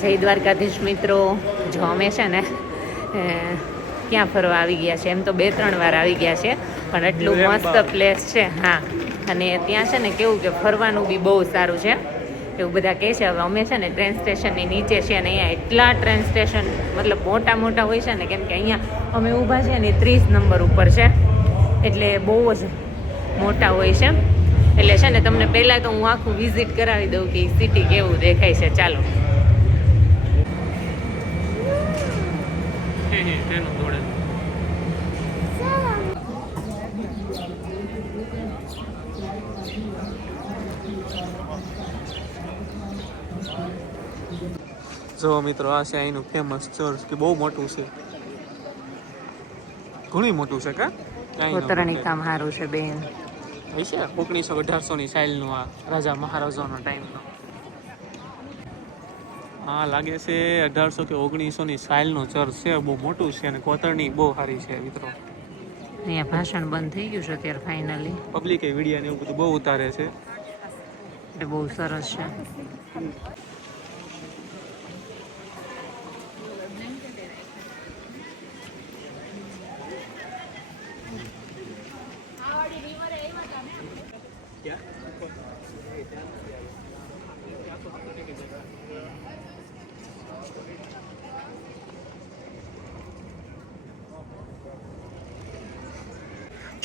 જય દ્વારકાધીશ મિત્રો. જો અમે છે ને ક્યાં ફરવા આવી ગયા છે, એમ તો 2-3 વાર આવી ગયા છે, પણ એટલું મસ્ત પ્લેસ છે. હા, અને ત્યાં છે ને કેવું કે ફરવાનું બી બહુ સારું છે એવું બધા કહે છે. હવે અમે છે ને ટ્રેન સ્ટેશનની નીચે છીએ અને અહીંયા એટલા ટ્રેન સ્ટેશન મતલબ મોટા મોટા હોય છે ને, કેમ કે અહીંયા અમે ઊભા છીએ ને 30 નંબર ઉપર છે, એટલે બહુ જ મોટા હોય છે. એટલે છે ને તમને પહેલાં તો હું આખું વિઝિટ કરાવી દઉં કે સિટી કેવું દેખાય છે. ચાલો. જો મિત્રો, આ છે અહીંનું ફેમસ ચર્ચ, કે બહુ મોટું છે, ઘણું મોટું છે. કા કોતરણી કામ સારું છે બેન. છે 1900-1800 ની સાઇલનું, આ રાજા મહારાજાનો ટાઈમનો. હા, લાગે છે 1800 કે 1900 ની સાઇલનો ચર્ચ છે. બહુ મોટું છે અને કોતરણી બહુ સારી છે મિત્રો. અહીંયા ભાષણ બંધ થઈ ગયું છે અત્યારે ફાઇનલી. પબ્લિક એ વિડીયો ને એવું બધું બહુ ઉતારે છે. એ બહુ સરસ છે.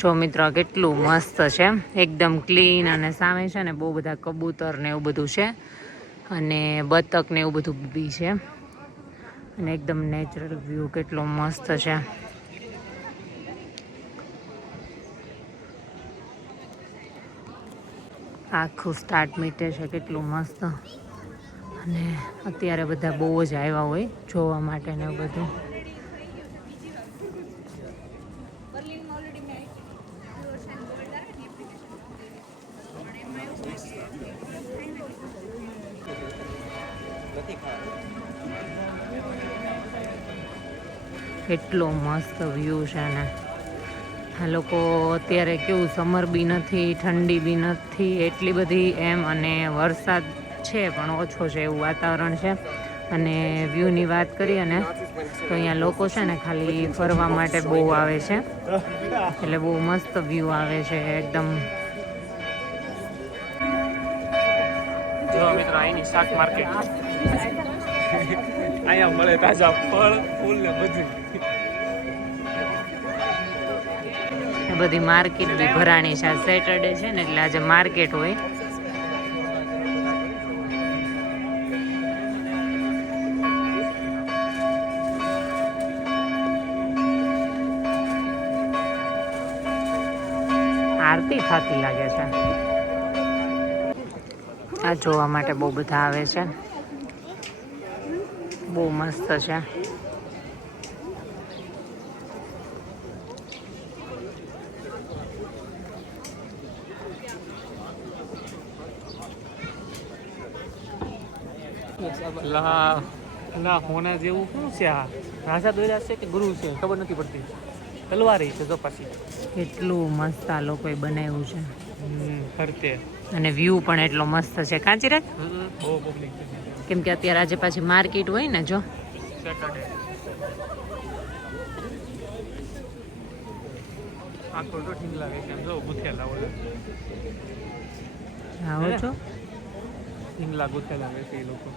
જો મિત્રો, કેટલું મસ્ત છે, એકદમ ક્લીન, અને સામે છે ને બહુ બધા કબૂતર ને એવું બધું છે, અને બતક ને એવું બધું બી છે, અને એકદમ નેચરલ વ્યૂ કેટલો મસ્ત છે. આખું સ્ટાર્ટ મીટે છે, કેટલું મસ્ત. અને અત્યારે બધા બહુ જ આવ્યા હોય જોવા માટે ને બધું. કેટલો મસ્ત વ્યૂ છે ને. આ લોકો અત્યારે કેવું, સમર બી નથી, ઠંડી બી નથી એટલી બધી એમ, અને વરસાદ છે પણ ઓછો છે એવું વાતાવરણ છે. અને વ્યૂની વાત કરીએ ને તો અહીંયા લોકો છે ને ખાલી ફરવા માટે બહુ આવે છે, એટલે બહુ મસ્ત વ્યૂ આવે છે એકદમ. જો મિત્રો, અહીંની શાક માર્કેટ, અહીંયા મળે તાજા ફળ ફૂલ ને બધું. બધી માર્કેટ બી ભરાણી છે. સેટરડે છે ને એટલે આજે માર્કેટ હોય. આરતી થતી લાગે છે. આ જોવા માટે બહુ બધા આવે છે, બહુ મસ્ત છે. હોના જેવું શું છે? આ રાજા દોર્યા છે કે ગુરુ છે, ખબર નથી પડતી. તલવારી છે જો પાછી. એટલું મસ્ત આ લોકોએ બનાવ્યું છે. ફરતે અને વ્યૂ પણ એટલો મસ્ત છે. કાંચીરાજ, બહુ પબ્લિક છે, કેમ કે અત્યારે આજે પાછી માર્કેટ હોય ને. જો સેટરડે આખો તો ઠીક લાગે છે. જો ગુથેલા હોય, આવો છો. ઢીંગલા ગુથેલા હોય છે એ લોકો.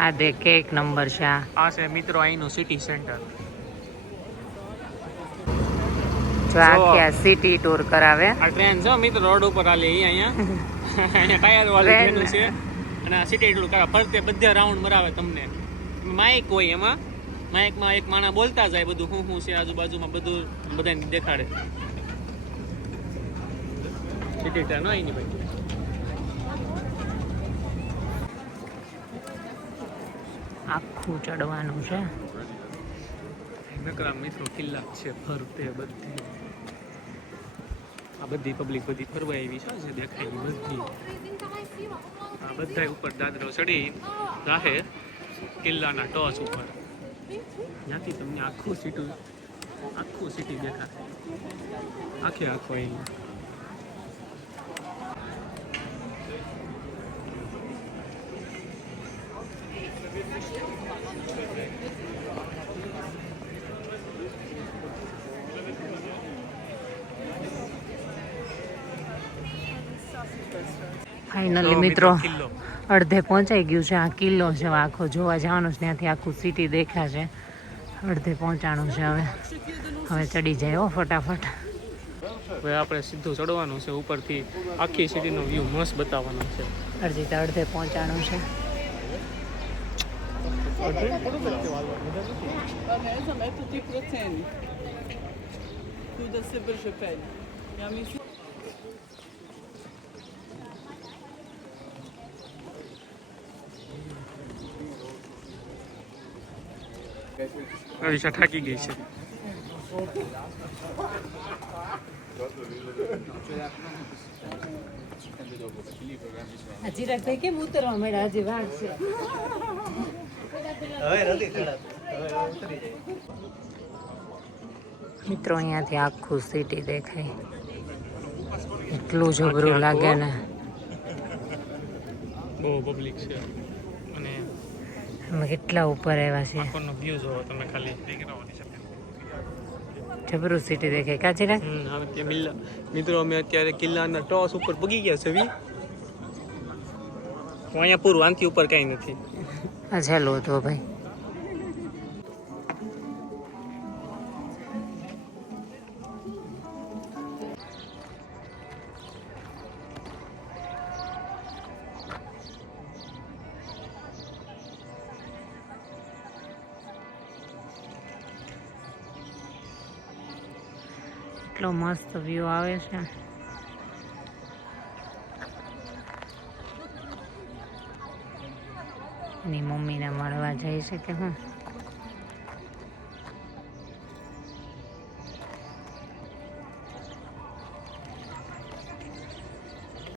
આ દેખ એક નંબર છે. આ છે મિત્રો અહીંનું સિટી સેન્ટર. જો આખી સિટી ટૂર કરાવે. આ ટ્રેન જો મિત્રો રોડ ઉપર આલે અહીંયા ટાયર વાળી ટ્રેન છે, અને આ સિટી ટૂર કરાવે. ફરતે બધા રાઉન્ડ મરાવે તમને. માઇક હોય, એમાં માઇકમાં એક માણસ બોલતા જાય બધું શું શું છે આજુબાજુમાં, બધું બધાને દેખાડે. સિટી ટ્રેન હોય ની ભાઈ. આખું ચડવાનું છે. નકરા મિત્રો કિલ્લા છે ફરતે બધી. આ બધી પબ્લિક બધી ફરવા આવી છે, દેખાય બધી. આ બધા ઉપર દાદરો ચડી રાહે કિલ્લાના ટોચ ઉપર. ત્યાંથી તમને આખું સિટી દેખાય, આખો અહીંયા. ફાઇનલી મિત્રો અડધે પહોંચાઈ ગયું છે. આ કિલ્લો છે આખો જોવા જવાનું છે. ત્યાંથી આખું સિટી દેખાશે. અડધે પહોંચાણું છે. હવે ચડી જાય હો ફટાફટ. હવે આપણે સીધું ચડવાનું છે ઉપરથી. આખી સિટીનો વ્યૂ મસ્ત બતાવવાનો છે. અડધે પહોંચાણું છે. અરીસા થાકી ગઈ છે. ચિરાગભાઈ કેમ ઉતરવા મળ્યા? હજી વાર છે. મિત્રો અહીંયાથી આખું સિટી દેખાય. એટલું જબરું લાગે ને. બહુ પબ્લિક છે અને અમે કેટલા ઉપર આવ્યા છે. આખોનો વ્યૂ જોવો તમે ખાલી. જબરું સિટી દેખાય. કા ચિરાગ? મિત્રો અમે અત્યારે કિલ્લાના ટોસ ઉપર પગી ગયા છે. અહીંયા પૂરું, આનથી ઉપર કઈ નથી. હા ચાલો તો ભાઈ. એટલો મસ્ત વ્યૂ આવે છે. એની મમ્મીને મળવા જાય છે કે હું